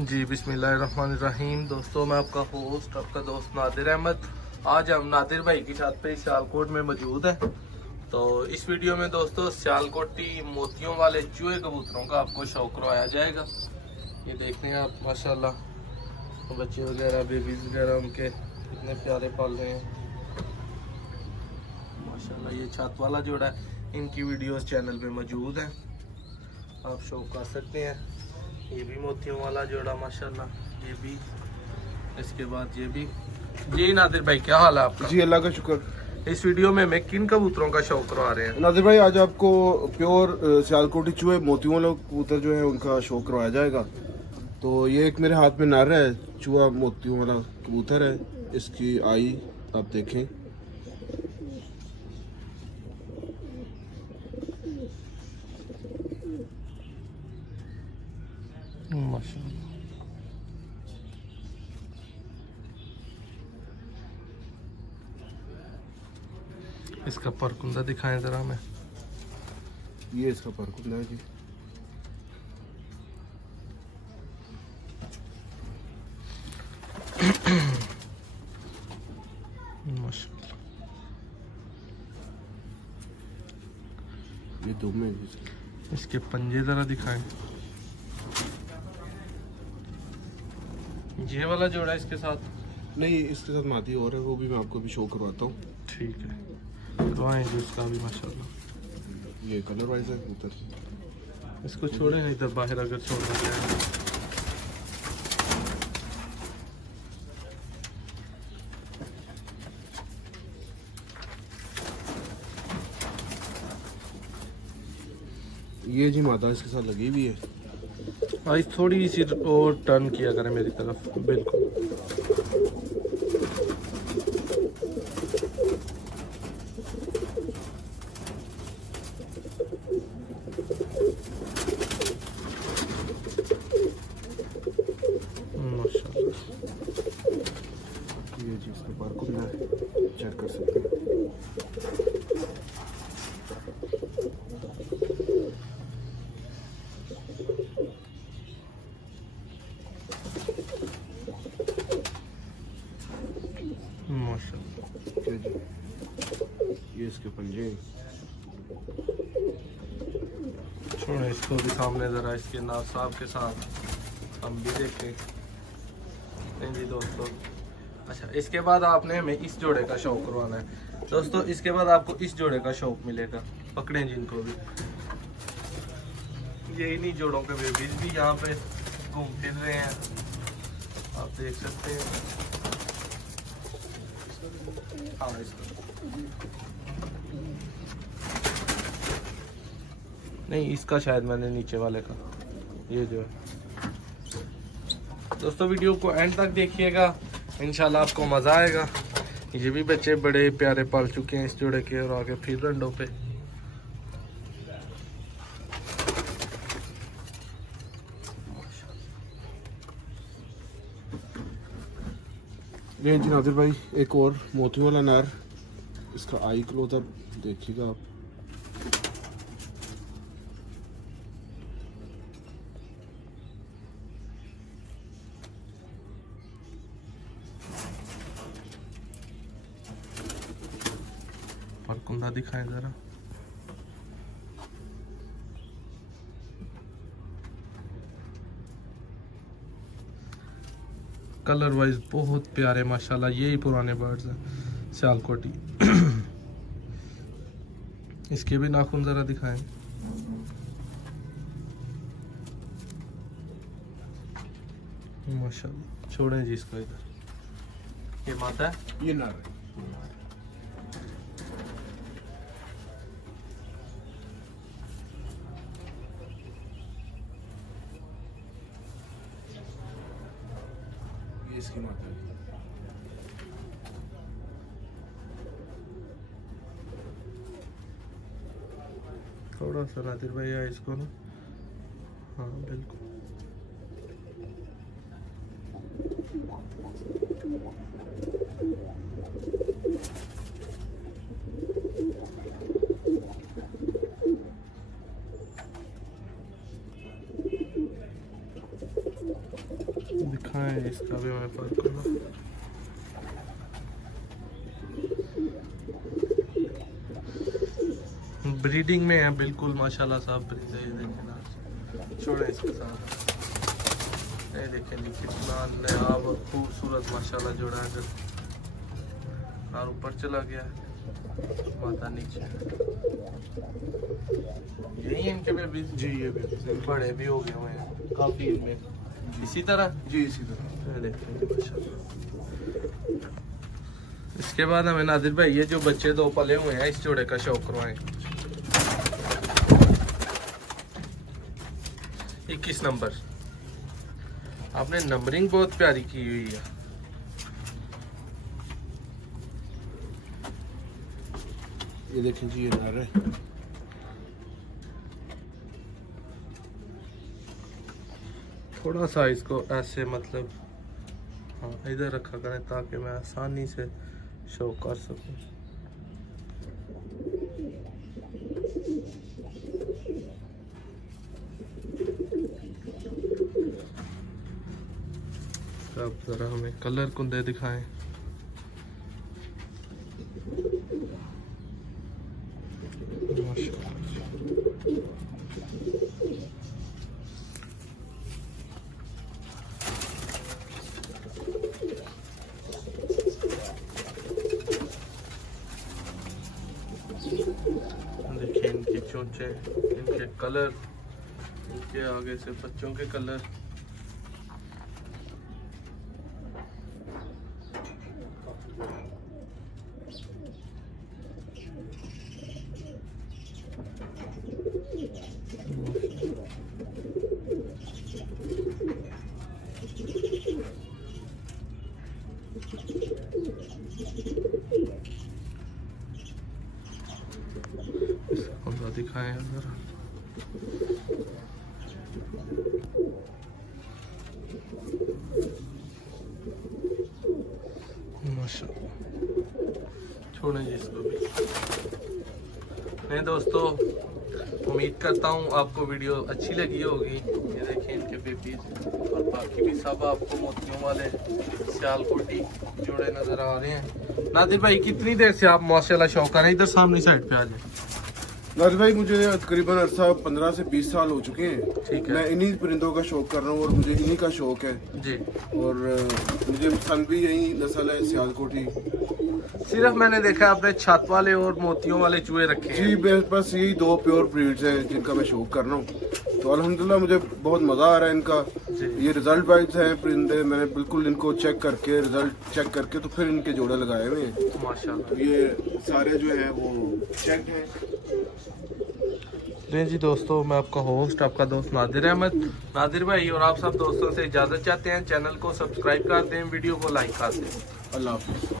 जी बिस्मिल्लाहिर्रहमानिर्रहीम। दोस्तों मैं आपका होस्ट आपका दोस्त नादिर अहमद। आज हम नादिर भाई की छत पे सियालकोट में मौजूद है। तो इस वीडियो में दोस्तों सियालकोटी मोतियों वाले चूहे कबूतरों का आपको शौक करवाया जाएगा। ये देखते हैं आप माशाल्लाह बच्चे वगैरह बेबीज वगैरह उनके कितने प्यारे पाल रहे हैं माशाल्लाह। ये छत वाला जोड़ा है, इनकी वीडियोस चैनल पे मौजूद है, आप शौक कर सकते हैं। ये भी मोतियों वाला जोड़ा माशाल्लाह, ये भी, इसके बाद ये भी। जी नादिर भाई क्या हाल है आपका? जी अल्लाह का शुक्र। इस वीडियो में मैं किन कबूतरों का शौक करवा रहे हैं? नादिर भाई आज आपको प्योर सियालकोटी चूहे मोतियों वाले कबूतर जो है उनका शौक करवाया जाएगा। तो ये एक मेरे हाथ में नार है, चूहा मोतियों वाला कबूतर है। इसकी आई आप देखें, माशाल्लाह। इसका परकुंदा दिखाएं जरा हमें। ये इसका परकुंदा है जी। माशाल्लाह। ये दुम है। इसके पंजे जरा दिखाएं। ये वाला जोड़ा इसके साथ नहीं, इसके साथ मादी और है, वो भी मैं आपको भी शो करवाता हूँ। ठीक है, करवाएं जी उसका भी माशाल्लाह। ये कलर वाइज है कबूतर। इसको छोड़े नहीं इधर बाहर अगर छोड़ना चाहें। ये जी मादा इसके साथ लगी हुई है। आज थोड़ी सी और टर्न किया करें मेरी तरफ, बिल्कुल। माशाल्लाह। ये जी इसका परकुंदा है, चेक कर सकते हैं। माशाल्लाह। ये इसके पंजे, छोड़े इसको भी सामने जरा, इसके नाव साहब के साथ हम भी देखें। नहीं जी दोस्तों, अच्छा इसके बाद आपने हमें इस जोड़े का शौक करवाना है दोस्तों। इसके बाद आपको इस जोड़े का शौक मिलेगा। पकड़ें जिनको भी, ये इन्हीं जोड़ों के बेबीज भी यहाँ पे घूम फिर रहे हैं, आप देख सकते हैं। हाँ इसको नहीं, इसका शायद मैंने नीचे वाले का, ये जो है दोस्तों। वीडियो को एंड तक देखिएगा, इंशाल्लाह आपको मज़ा आएगा। ये भी बच्चे बड़े प्यारे पाल चुके हैं इस जोड़े के, और आगे फिर रंडों पे। ये जी नादिर भाई एक और मोतियों वाला नार, इसका आई क्लोजअप देखिएगा आप। परकुंदा दिखाएं जरा। कलर वाइज बहुत प्यारे माशाल्लाह, यही पुराने बर्ड्स हैं सियालकोटी। इसके भी नाखून जरा दिखाएं। माशाल्लाह। छोड़ें जी इसको इधर। ये माता है, ये नार है। ये इसकी माता है। थोड़ा सा नादिर भाई है इसको ना, हाँ बिल्कुल। दिखाएं इसका भी मैं पर करूँ। ब्रीडिंग में है बिल्कुल माशाल्लाह साहब ब्रीड है। ये देखें ना, छोड़े इसके साथ। ये देखें जी कितना नया और खूबसूरत माशाल्लाह जोड़ा है। और ऊपर चला गया है, माता नीचे। यही इनके बेबी जी ये बेबी बड़े भी हो गए हुए हैं काफी इनमें। इसी तरह जी इसी तरह। ये देखें माशाल्लाह। इसके बाद हमें नादिर भाई ये जो बच्चे दो पले हुए हैं इस जोड़े का शौक करवाएं। 21 नंबर। आपने नंबरिंग बहुत प्यारी की हुई है। ये देखें जी ये नर है। थोड़ा सा इसको ऐसे मतलब हाँ इधर रखा करें ताकि मैं आसानी से शो कर सकूं। अब जरा हमें कलर कुंदे दिखाएं। माशाल्लाह देखिए इनके चोंचे, इनके कलर, इनके आगे से बच्चों के कलर। दिखाएं जरा। माशाल्लाह छोड़ें जी इसको भी। नहीं दोस्तों, उम्मीद करता हूँ आपको वीडियो अच्छी लगी होगी। ये देखिए इनके बेबीज और बाकी भी सब आपको मोतियों वाले सियालकोटी जोड़े नजर आ रहे हैं। नादिर भाई कितनी देर से आप माशाल्लाह शौक कर रहे हैं? इधर सामने साइड पे आ जाए। नादिर भाई मुझे तकरीबन अरसा 15 से 20 साल हो चुके हैं। ठीक है। मैं इन्हीं परिंदों का शौक कर रहा हूँ और मुझे इन्हीं का शौक है जी। और मुझे पसंद भी यही नस्ल है सियालकोटी। सिर्फ मैंने देखा आपने छत वाले और मोतियों वाले चूहे रखे हैं। जी मेरे पास यही 2 प्योर ब्रीड्स हैं जिनका मैं शौक कर रहा हूँ। तो अल्हम्दुलिल्लाह मुझे बहुत मजा आ रहा है इनका। ये रिजल्ट वाइज हैं परिंदे, मैंने बिल्कुल इनको चेक करके रिजल्ट चेक करके तो फिर इनके जोड़े लगाए हुए हैं माशाल्लाह। ये सारे जो है वो चेक हैं। जी दोस्तों, मैं आपका होस्ट आपका दोस्त नादिर अहमद। नादिर भाई और आप सब दोस्तों से इजाजत चाहते हैं। चैनल को सब्सक्राइब कर दें, वीडियो को लाइक कर दें। अल्लाह हाफिज़।